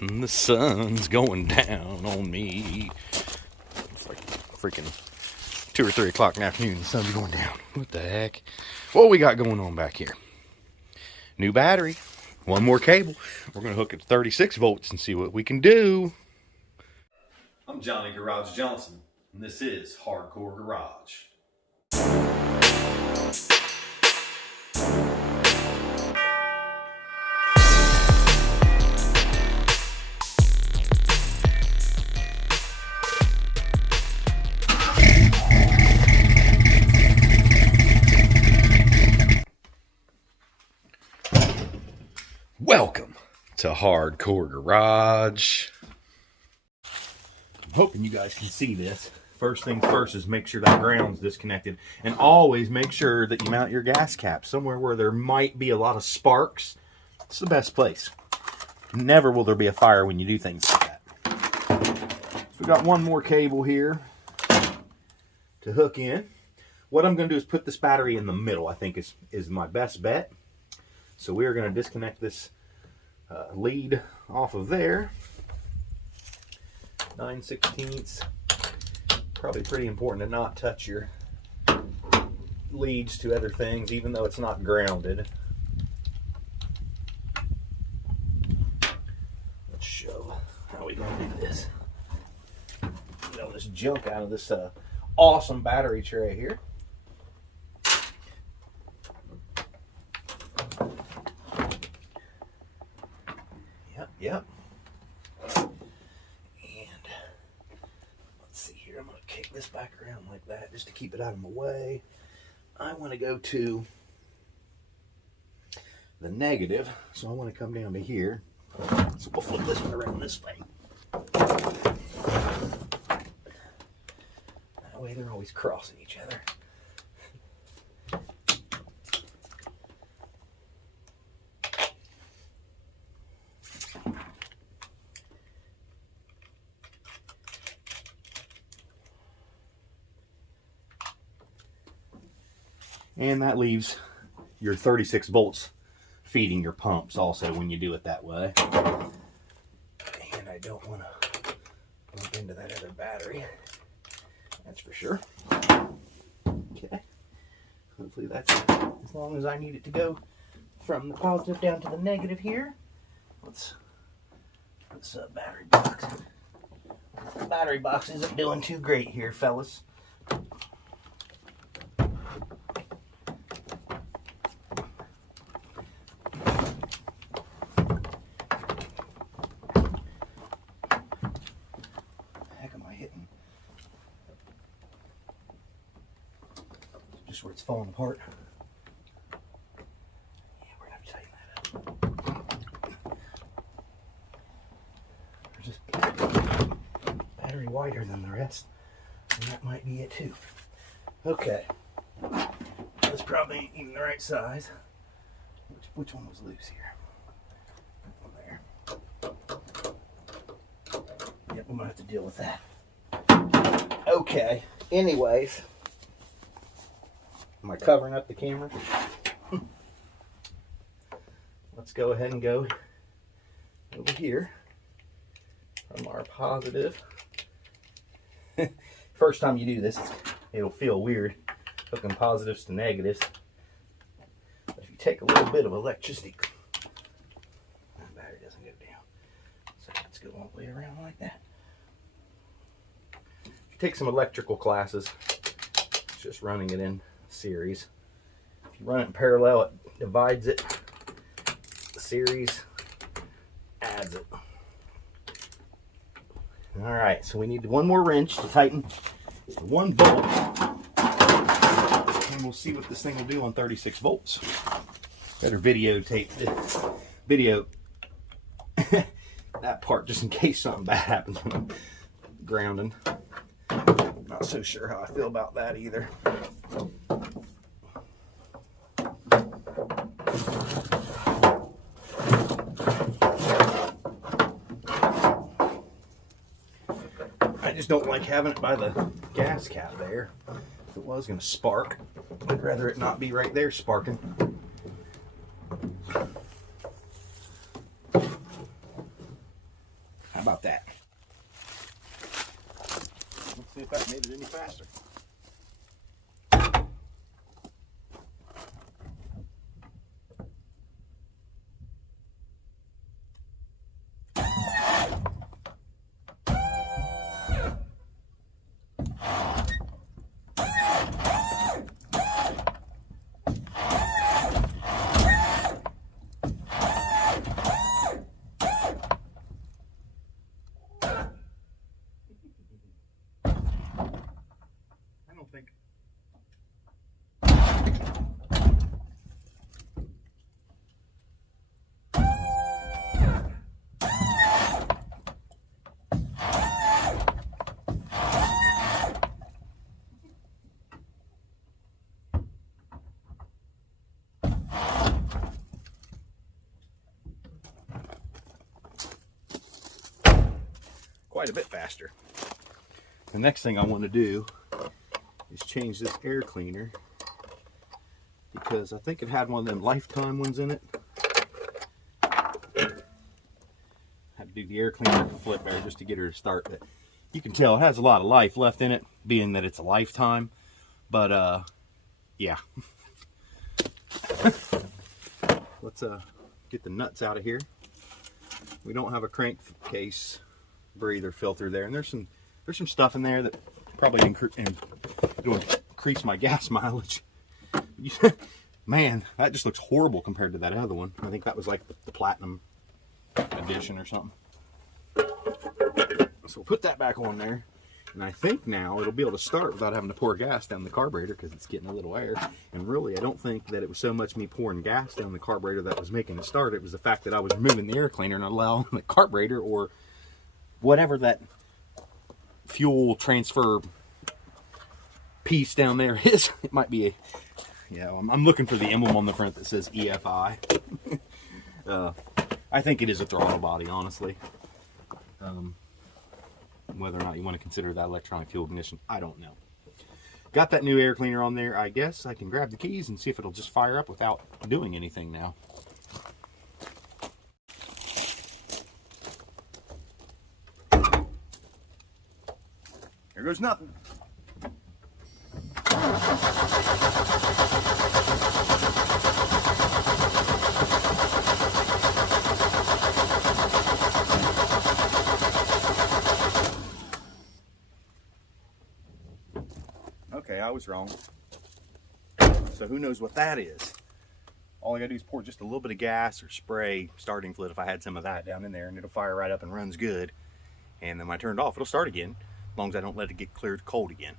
And the sun's going down on me. It's like freaking 2 or 3 o'clock in the afternoon. The sun's going down. What the heck? What we got going on back here? New battery. One more cable. We're going to hook it to 36 volts and see what we can do. I'm Johnny Garage Johnson, and this is Hardcore Garage. Welcome to Hardcore Garage. I'm hoping you guys can see this. First things first is make sure that ground's disconnected. And always make sure that you mount your gas cap somewhere where there might be a lot of sparks. It's the best place. Never will there be a fire when you do things like that. So we got one more cable here to hook in. What I'm going to do is put this battery in the middle, I think is my best bet. So we are going to disconnect this lead off of there. 9/16. Probably pretty important to not touch your leads to other things, even though it's not grounded. Let's show how we're going to do this. Get all this junk out of this awesome battery tray here. Yep. And let's see here. I'm going to kick this back around like that just to keep it out of my way. I want to go to the negative, so I want to come down to here. So we'll flip this one around this way. That way they're always crossing each other. And that leaves your 36 volts feeding your pumps also when you do it that way. And I don't want to bump into that other battery. That's for sure. Okay. Hopefully that's as long as I need it to go from the positive down to the negative here. Let's put this battery box. The battery box isn't doing too great here, fellas. Just where it's falling apart. Yeah, we're gonna have to tighten that up. There's this battery wider than the rest, and that might be it too. Okay, this probably ain't even the right size. Which one was loose here? That one there. Yep, I'm gonna have to deal with that. Okay, anyways. Am I covering up the camera? Let's go ahead and go over here from our positive. First time you do this, it'll feel weird hooking positives to negatives. But if you take a little bit of electricity, that battery doesn't go down. So let's go all the way around like that. If you take some electrical classes, it's just running it in series. If you run it in parallel, it divides it. The series adds it. Alright, so we need one more wrench to tighten one bolt. And we'll see what this thing will do on 36 volts. Better videotape the video that part just in case something bad happens when I'm grounding. Not so sure how I feel about that either. I just don't like having it by the gas cap there. If it was going to spark, I'd rather it not be right there sparking. How about that? Let's see if that made it any faster. Quite a bit faster. The next thing I want to do is change this air cleaner, because I think it had one of them lifetime ones in it. Had to do the air cleaner flip there just to get her to start. But you can tell it has a lot of life left in it, being that it's a lifetime. But yeah. Let's get the nuts out of here. We don't have a crankcase breather filter there, and there's some stuff in there that probably increase my gas mileage. Man, that just looks horrible compared to that other one. I think that was like the platinum edition or something. So we'll put that back on there, and I think now it'll be able to start without having to pour gas down the carburetor, because it's getting a little air. And really, I don't think that it was so much me pouring gas down the carburetor that was making it start. It was the fact that I was removing the air cleaner and allowing the carburetor, or whatever that fuel transfer piece down there is. It might be a, yeah, I'm looking for the emblem on the front that says EFI. I think it is a throttle body, honestly. Whether or not you want to consider that electronic fuel ignition, I don't know. Got that new air cleaner on there. I guess I can grab the keys and see if it'll just fire up without doing anything now. There goes nothing. Okay, I was wrong. So who knows what that is? All I gotta do is pour just a little bit of gas or spray starting fluid, if I had some of that down in there, and it'll fire right up and runs good. And then when I turn it off, it'll start again, as long as I don't let it get cleared cold again.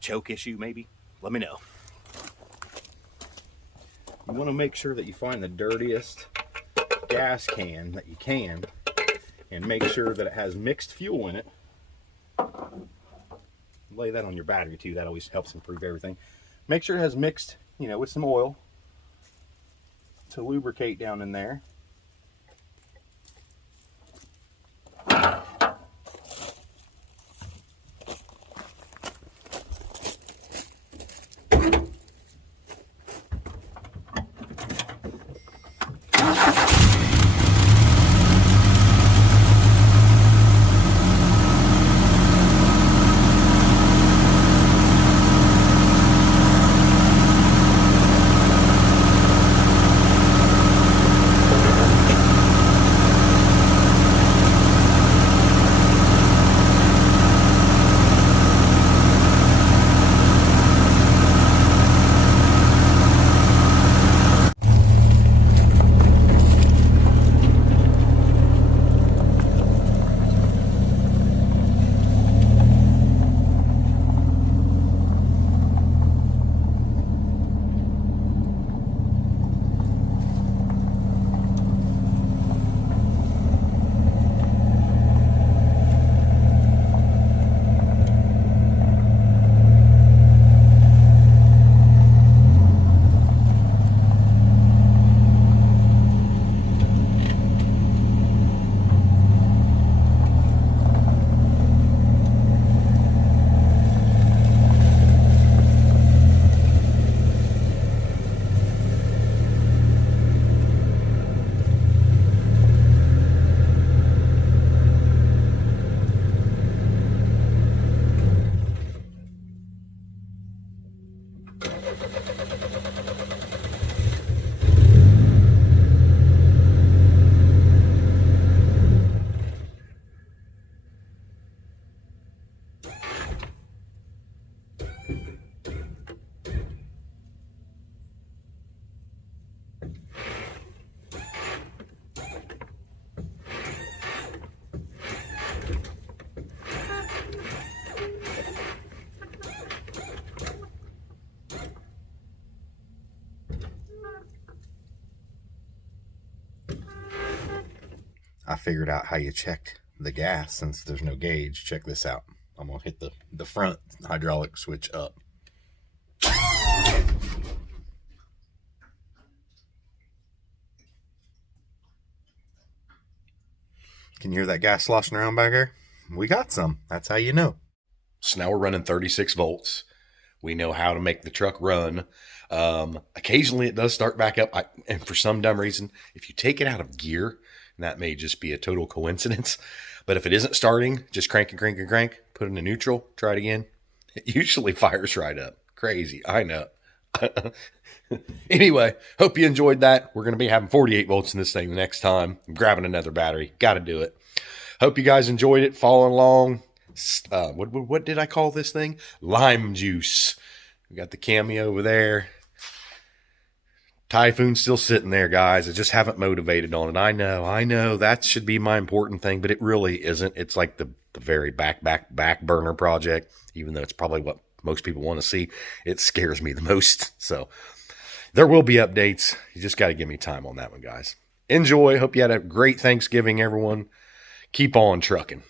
Choke issue maybe? Let me know. You want to make sure that you find the dirtiest gas can that you can, and make sure that it has mixed fuel in it. Lay that on your battery too, that always helps improve everything. Make sure it has mixed, you know, with some oil to lubricate down in there. figured out how you check the gas since there's no gauge. Check this out. I'm going to hit the front hydraulic switch up. Can you hear that gas sloshing around back here? We got some. That's how you know. So now we're running 36 volts. We know how to make the truck run. Occasionally it does start back up. And for some dumb reason, if you take it out of gear, and that may just be a total coincidence, but if it isn't starting, just crank and crank and crank, put it into neutral, try it again. It usually fires right up. Crazy. I know. Anyway, hope you enjoyed that. We're going to be having 48 volts in this thing the next time. I'm grabbing another battery. Got to do it. Hope you guys enjoyed it, following along. What did I call this thing? Lime juice. We got the Cameo over there. Typhoon's still sitting there, guys. I just haven't motivated on it. I know. That should be my important thing, but it really isn't. It's like the very back burner project, even though it's probably what most people want to see. It scares me the most. So there will be updates. You just got to give me time on that one, guys. Enjoy. Hope you had a great Thanksgiving, everyone. Keep on trucking.